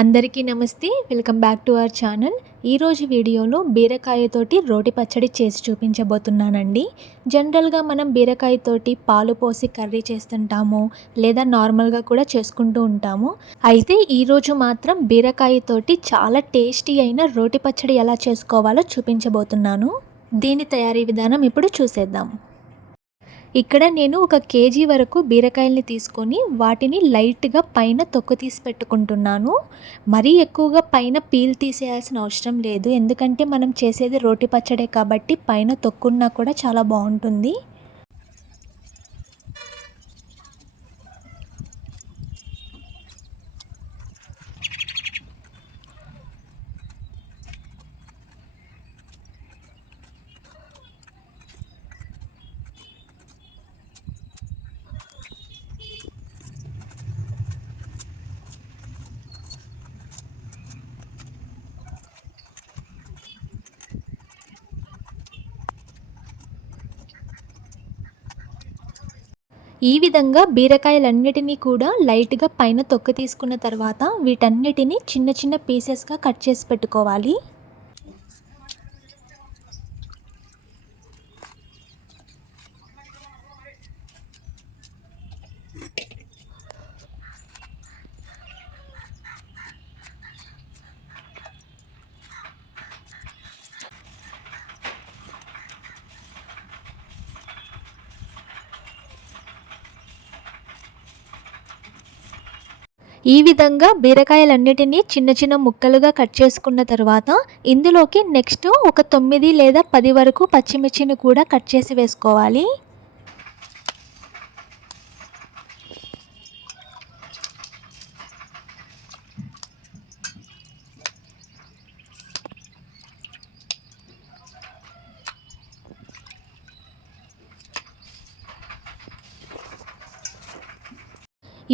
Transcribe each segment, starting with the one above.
అందరికీ నమస్తే. Welcome back to our channel. ఈరోజు వీడియోలో బీరకాయతోటి రోటి పచ్చడి చేసి చూపించబోతున్నానండి. జనరల్గా మనం బీరకాయతోటి పాలు పోసి కర్రీ చేస్తుంటాము లేదా నార్మల్గా కూడా చేసుకుంటూ ఉంటాము. అయితే ఈరోజు మాత్రం బీరకాయతోటి చాలా టేస్టీ అయిన రోటి పచ్చడి ఎలా చేసుకోవాలో చూపించబోతున్నాను. దీని తయారీ విధానం ఇప్పుడు చూసేద్దాం. ఇక్కడ నేను ఒక కేజీ వరకు బీరకాయల్ని తీసుకొని వాటిని లైట్గా పైన తొక్కు తీసి పెట్టుకుంటున్నాను. మరీ ఎక్కువగా పైన పీల్ తీసేయాల్సిన అవసరం లేదు. ఎందుకంటే మనం చేసేది రోటి పచ్చడే కాబట్టి పైన తొక్కున్నా కూడా చాలా బాగుంటుంది. ఈ విధంగా బీరకాయలన్నిటినీ కూడా లైట్గా పైన తొక్క తీసుకున్న తర్వాత వీటన్నిటిని చిన్న చిన్న పీసెస్గా కట్ చేసి పెట్టుకోవాలి. ఈ విధంగా బీరకాయలన్నిటినీ చిన్న చిన్న ముక్కలుగా కట్ చేసుకున్న తర్వాత ఇందులోకి నెక్స్ట్ ఒక తొమ్మిది లేదా పది వరకు పచ్చిమిర్చిని కూడా కట్ చేసి వేసుకోవాలి.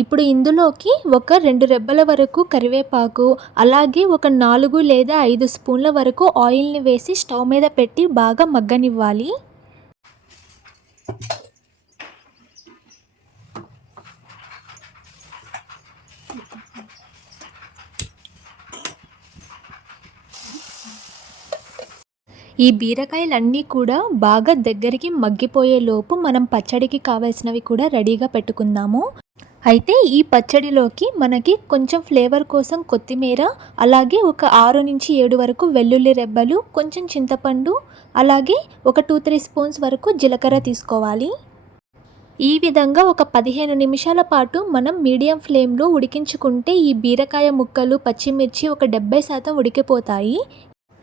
ఇప్పుడు ఇందులోకి ఒక రెండు రెబ్బల వరకు కరివేపాకు అలాగే ఒక నాలుగు లేదా ఐదు స్పూన్ల వరకు ఆయిల్ని వేసి స్టవ్ మీద పెట్టి బాగా మగ్గనివ్వాలి. ఈ బీరకాయలన్నీ కూడా బాగా దగ్గరికి మగ్గిపోయే లోపు మనం పచ్చడికి కావాల్సినవి కూడా రెడీగా పెట్టుకుందాము. అయితే ఈ పచ్చడిలోకి మనకి కొంచెం ఫ్లేవర్ కోసం కొత్తిమీర అలాగే ఒక ఆరు నుంచి ఏడు వరకు వెల్లుల్లి రెబ్బలు కొంచెం చింతపండు అలాగే ఒక టూ త్రీ స్పూన్స్ వరకు జీలకర్ర తీసుకోవాలి. ఈ విధంగా ఒక పదిహేను నిమిషాల పాటు మనం మీడియం ఫ్లేమ్లో ఉడికించుకుంటే ఈ బీరకాయ ముక్కలు పచ్చిమిర్చి ఒక డెబ్బై శాతం ఉడికిపోతాయి.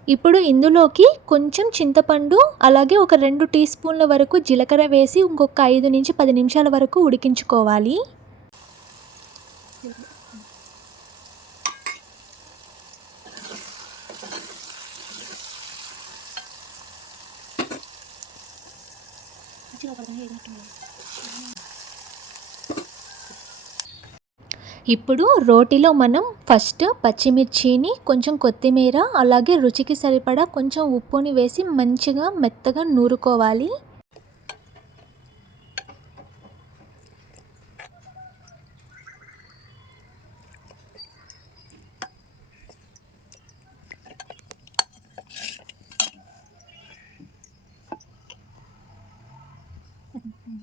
ఇప్పుడు ఇందులోకి కొంచెం చింతపండు అలాగే ఒక రెండు టీ స్పూన్ల వరకు జీలకర్ర వేసి ఇంకొక ఐదు నుంచి పది నిమిషాల వరకు ఉడికించుకోవాలి. ఇప్పుడు రోటిలో మనం ఫస్ట్ పచ్చిమిర్చిని కొంచెం కొత్తిమీర అలాగే రుచికి సరిపడా కొంచెం ఉప్పుని వేసి మంచిగా మెత్తగా నూరుకోవాలి.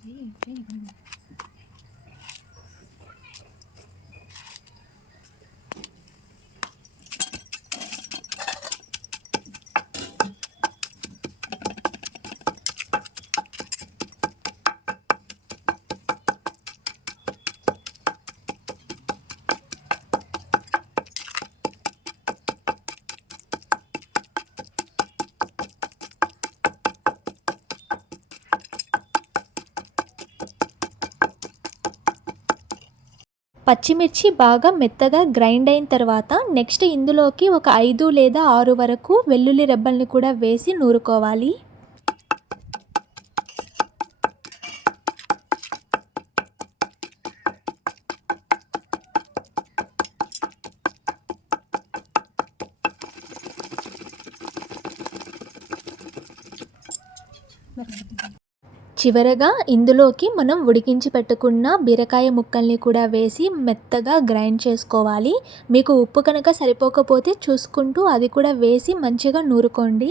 给你，给你看看。పచ్చిమిర్చి బాగా మెత్తగా గ్రైండ్ అయిన తర్వాత నెక్స్ట్ ఇందులోకి ఒక ఐదు లేదా ఆరు వరకు వెల్లుల్లి రెబ్బల్ని కూడా వేసి నూరుకోవాలి. చివరగా ఇందులోకి మనం ఉడికించి పెట్టుకున్న బీరకాయ ముక్కల్ని కూడా వేసి మెత్తగా గ్రైండ్ చేసుకోవాలి. మీకు ఉప్పు కనుక సరిపోకపోతే చూసుకుంటూ అది కూడా వేసి మంచిగా నూరుకోండి.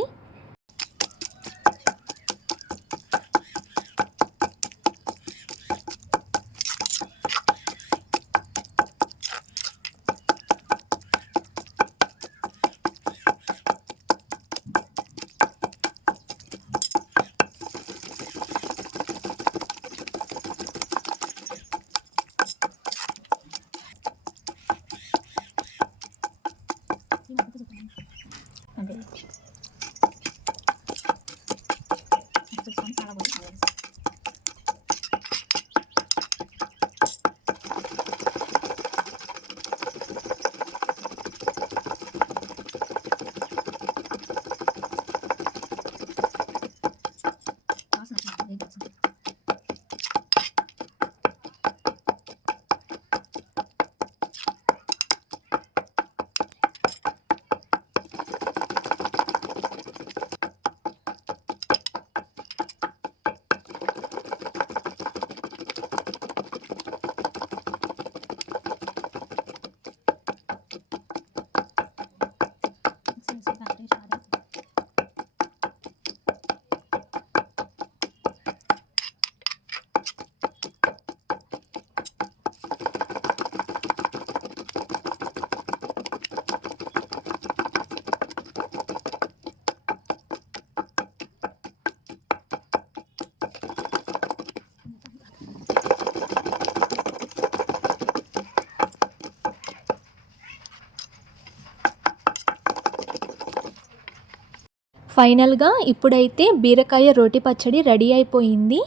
ఫైనల్గా ఇప్పుడైతే బీరకాయ రోటి పచ్చడి రెడీ అయిపోయింది.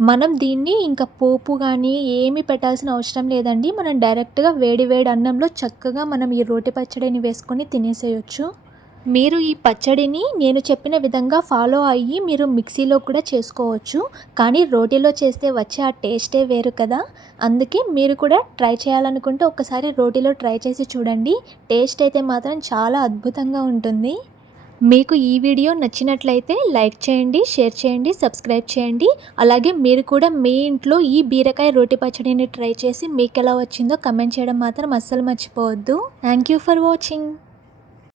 మనం దీన్ని ఇంకా పోపు కానీ ఏమి పెట్టాల్సిన అవసరం లేదండి. మనం డైరెక్ట్గా వేడి వేడి అన్నంలో చక్కగా మనం ఈ రోటి పచ్చడిని వేసుకొని తినేసేయచ్చు. మీరు ఈ పచ్చడిని నేను చెప్పిన విధంగా ఫాలో అయ్యి మీరు మిక్సీలో కూడా చేసుకోవచ్చు. కానీ రోటీలో చేస్తే వచ్చే ఆ టేస్టే వేరు కదా. అందుకే మీరు కూడా ట్రై చేయాలనుకుంటే ఒకసారి రోటీలో ట్రై చేసి చూడండి. టేస్ట్ అయితే మాత్రం చాలా అద్భుతంగా ఉంటుంది. మీకు ఈ వీడియో నచ్చినట్లయితే లైక్ చేయండి షేర్ చేయండి సబ్స్క్రైబ్ చేయండి. అలాగే మీరు కూడా మీ ఇంట్లో ఈ బీరకాయ రోటి పచ్చడిని ట్రై చేసి మీకు ఎలా వచ్చిందో కమెంట్ చేయడం మాత్రం అస్సలు మర్చిపోవద్దు. Thank you for watching.